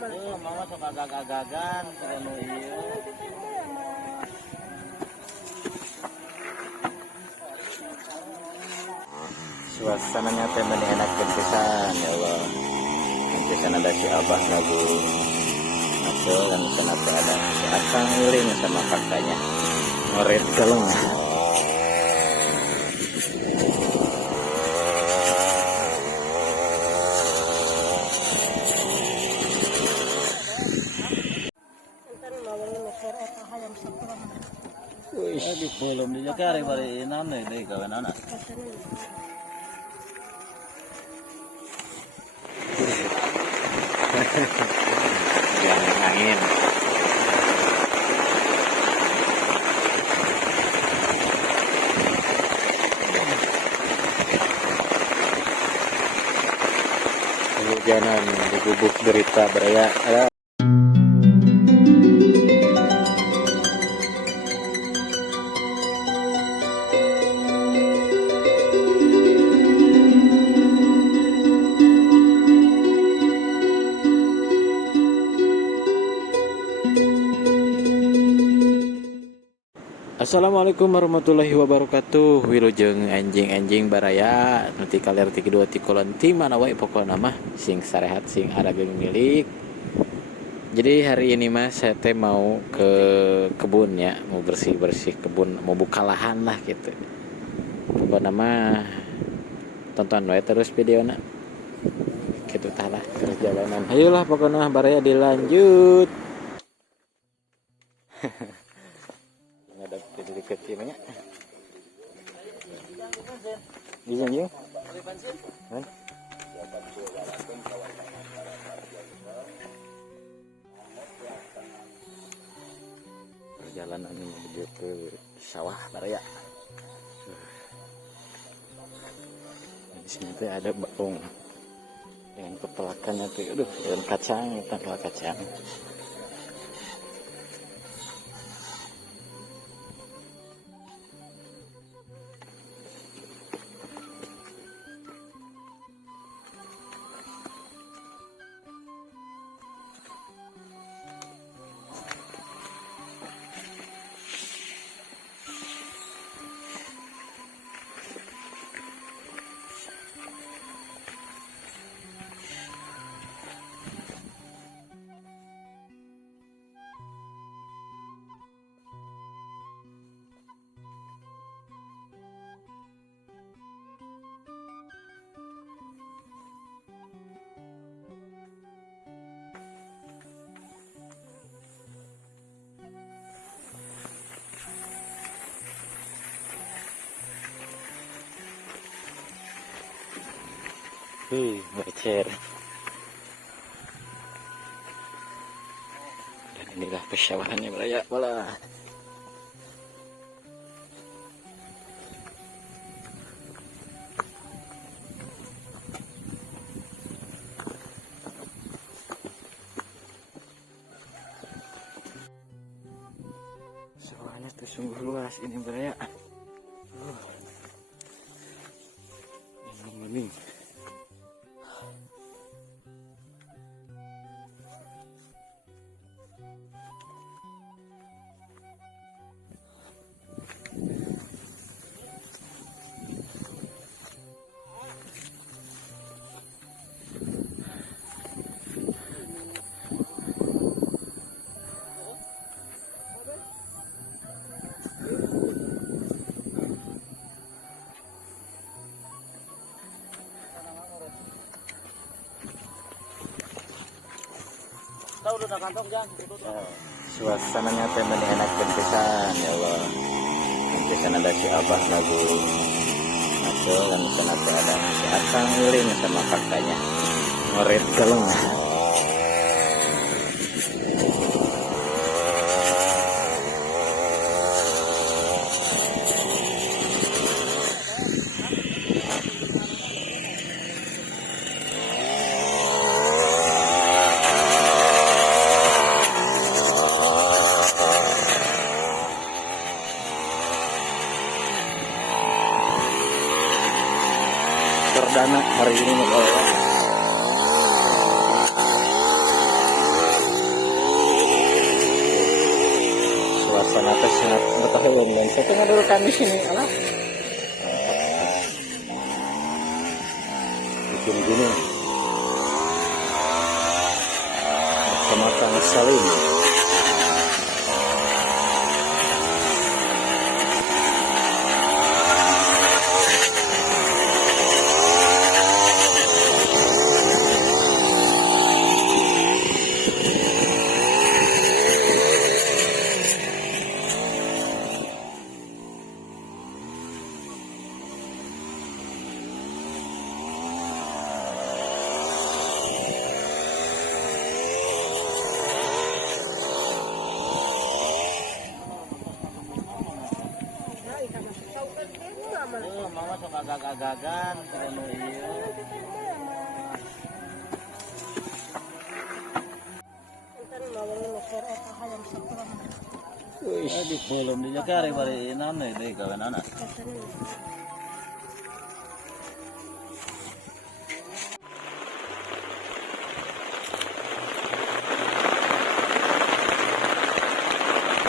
mama sok agak-agagan karena iya. Suasananya teh enak pisan ya Allah. Nanti sana ada si Abah lagi masuk dan sana teh ada si Akang Iling sama kakaknya ngoret galung. Wih, belum dijakari bari nana deh kawan anak. Jangan angin. Hujanan di gubuk derita beraya. Assalamualaikum warahmatullahi wabarakatuh. Wilujeng anjing-anjing baraya nanti kalian ti kedua ti kolon ti mana wae pokokna mah sing sarehat sing arageng milik. Jadi hari ini mas saya teh mau ke kebun ya, mau bersih-bersih kebun, mau buka lahan lah gitu. Pokokna mah tonton wae terus videona. Gitu tah lah perjalanan. Ayolah pokokna baraya dilanjut. Ada titik kecilnya. Bisa yuk. Perjalanan menuju ke sawah baraya. Di sini tuh ada bakung dengan kepelakannya tuh, aduh, dan kacang, kacang. Becer. Dan inilah persawahannya beraya bola. Sawahnya tuh sungguh luas ini beraya. Ini suasananya teh enak pisan ya Allah. Nanti sana ada si Abah lagi masuk dan sana teh ada si Akang Iling sama kakaknya ngoret galung. Perdana hari ini tahun dan setengah dulu kami sini alah bikin gini sama Kang Salim. Mama sok agak-agagan karena iya. Wih, di film di Jakarta bari nana deh kawan anak.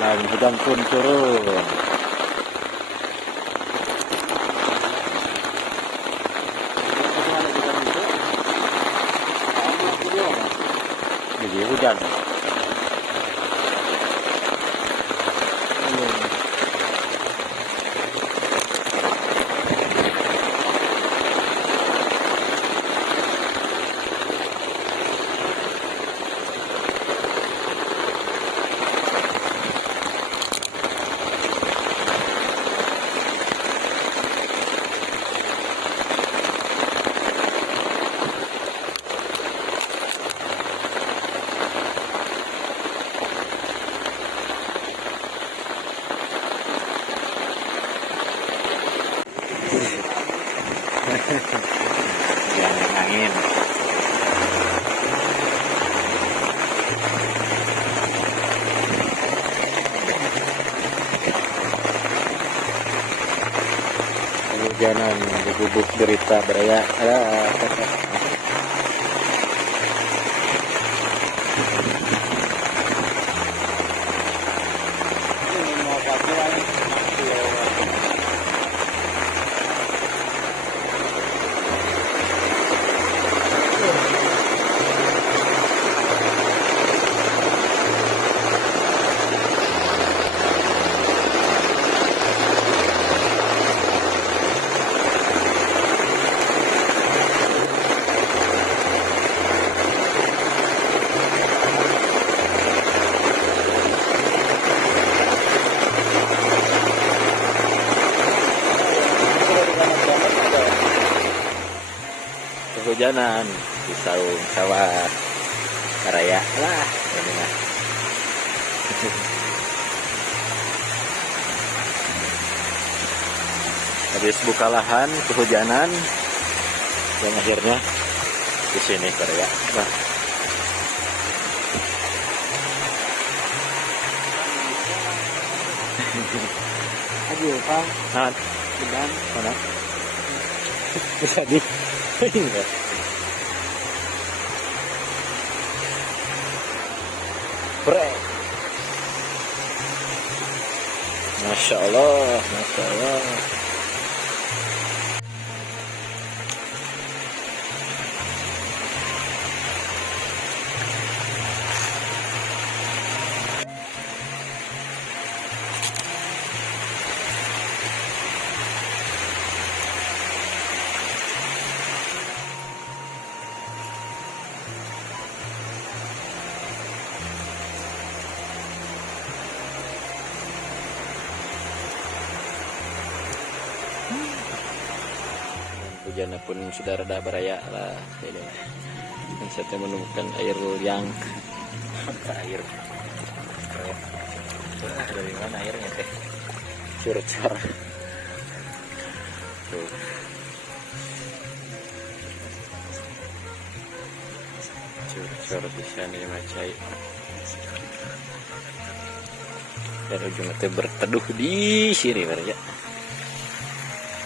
Dan hujan pun turun. Jadi hujan. Jangan angin. Hujanan di Gubuk Derita Beraya. Kehujanan di saung sawah Karaya lah ini mah. Habis buka lahan kehujanan dan akhirnya di sini Karaya. Nah. Aduh, Pak. Nah, Beban. mana? Bisa di enggak. Brek. Masya Allah, Masya Allah. Hujannya pun sudah reda beraya lah ini. Dan saya menemukan air yang air dari mana airnya teh curcor tuh curcor bisa nih macai dan ujungnya teh berteduh di sini beraya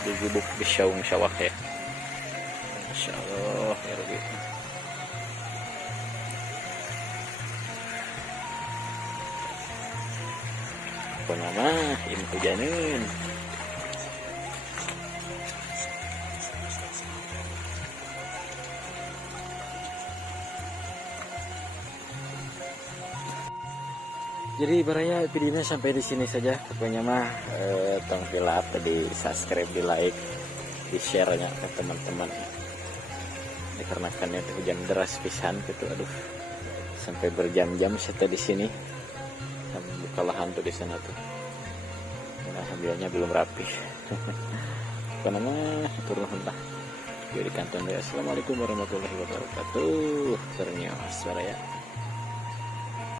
di Gubuk di saung sawah ya. Masya Allah ya Rabbi. pokoknya mah ini hujanin. Jadi baraya videonya sampai di sini saja. Pokoknya mah tong filap tadi subscribe, di like, di share nya ke teman-teman. Dikarenakan itu hujan deras pisan gitu, aduh. Sampai berjam-jam saya di sini. Buka lahan tuh di sana tuh. Nah, alhamdulillahnya belum rapi. Pokoknya mah turun hentak. Jadi kantor. Assalamualaikum warahmatullahi wabarakatuh. Ternyata baraya.